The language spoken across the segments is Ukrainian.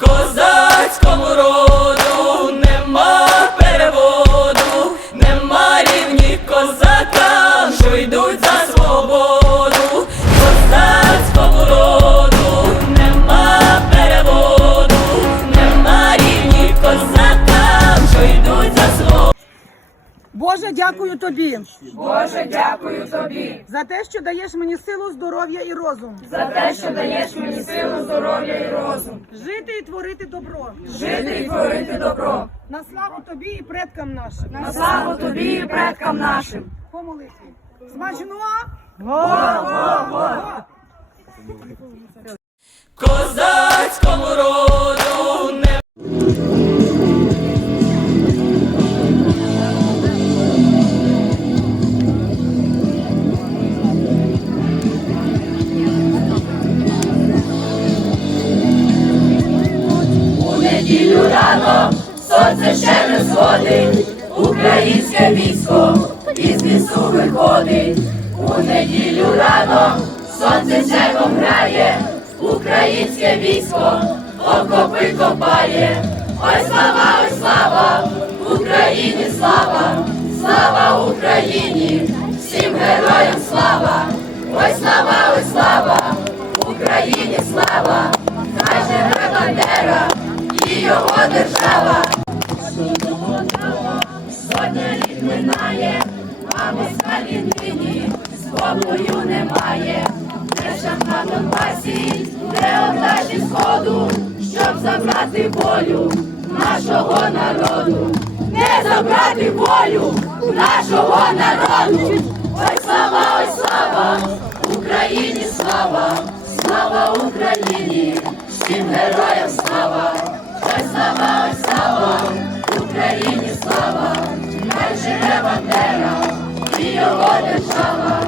Козацькому Боже, дякую тобі Боже, дякую тобі за те, що даєш мені силу, здоров'я і розум. за те, що даєш мені силу, здоров'я і розум, Жити і творити добро. жити і творити добро. На славу тобі і предкам нашим. На славу тобі і предкам нашим. По молитві. Смачно! Козацькому ще не сходить, українське військо із лісу виходить. У неділю рано сонце червом грає, українське військо окопи копає. Ой слава, ой слава, Україні слава, слава Україні, всім героям слава, ой слава, ой слава, Україні слава, хай живе Бандера і його держава. Минає, а москалі нині спокою немає. Де шам на Донбасі, де отдачі сходу, щоб забрати волю нашого народу, не забрати волю нашого народу. Ой слава, ой слава, Україні слава, слава Україні, всім героям слава, ой слава, ой слава, Україні слава, держава,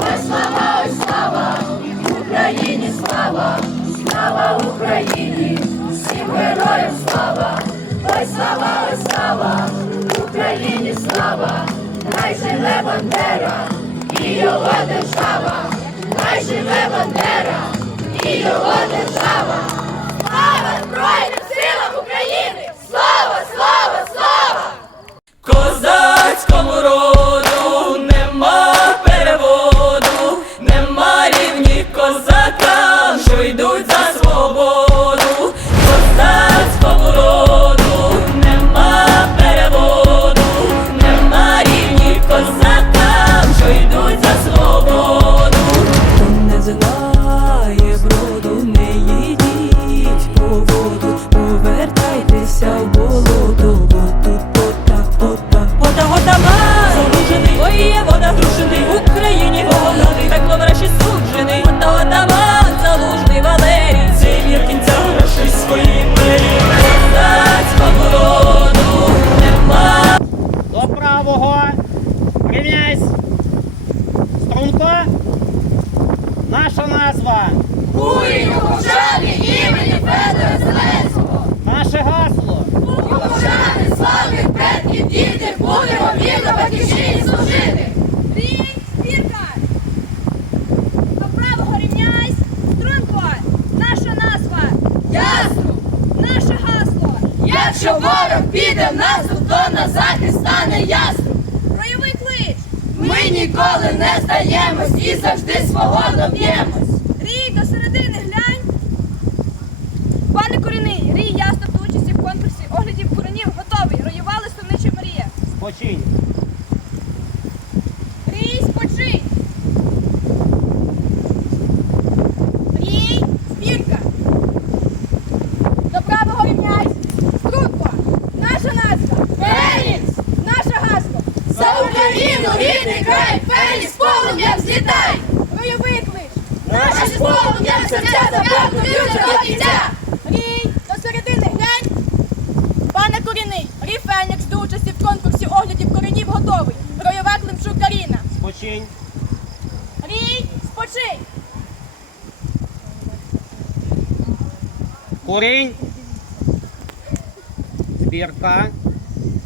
ой слава, ой слава, Україні слава, слава Україні, всім героям слава, ой слава, ой слава, Україні слава, хай живе Бандера і його держава, хай живе Бандера і його держава. Слава Збройним силам України! Слава, слава, слава! Козацькому роду Рівняйсь. Струнко. Наша назва. Курінь у Ковчані імені Федора Зеленського! Наше гасло. У Ковчани славних предків діти будемо вірно батьківщині служити! Рій, спірка! До правого рівняйсь! Струнко! Наша назва! Ясно! Наше гасло! Якщо ворог піде в наступ, то на захист стане ясно! Ми ніколи не здаємось і завжди свого доб'ємось! Рій, до середини глянь! Пане Коріний, Рій ясно до участі в конкурсі оглядів коренів готовий! Роювали Сонича Марія! Спочинь. Рій, спочинь! Рій, спірка! До правого рівняйсь! Струнко! Наша назва! Фенікс! Наше гасло! За Україну, рідний край, Фенікс полум'ям злітай! Бойовий клич! Наше до середини глянь! Пане Коріний, Рій до участі в конкурсі оглядів коренів готовий. Ройова Климчук Каріна. Спочинь. Рій, спочинь! Курінь. Збірка.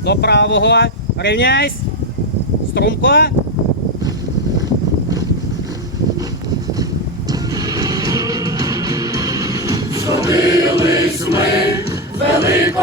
До правого. Рівняйсь. Струнко.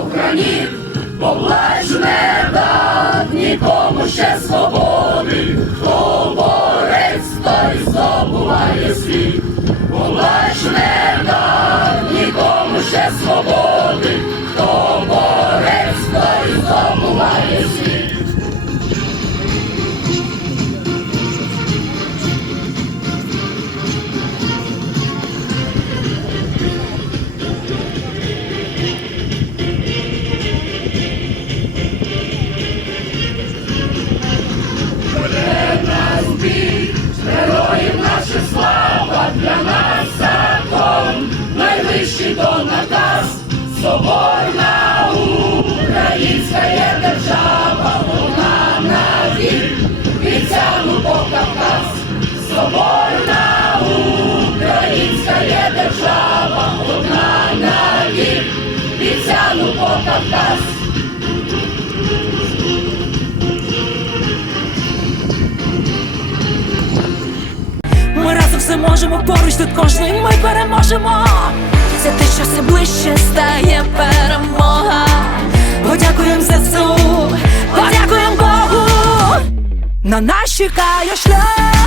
Мов граніт, поплач не дав нікому ще свободи, хто борець, українська є держава, вона на вік, віцяну по Кавказ, соборна українська є держава, вона на вік, віцяну по Кавказ. Ми разом все можемо, поруч тут кожний ми переможемо. Це те, що все ближче стає нас чекає шлях.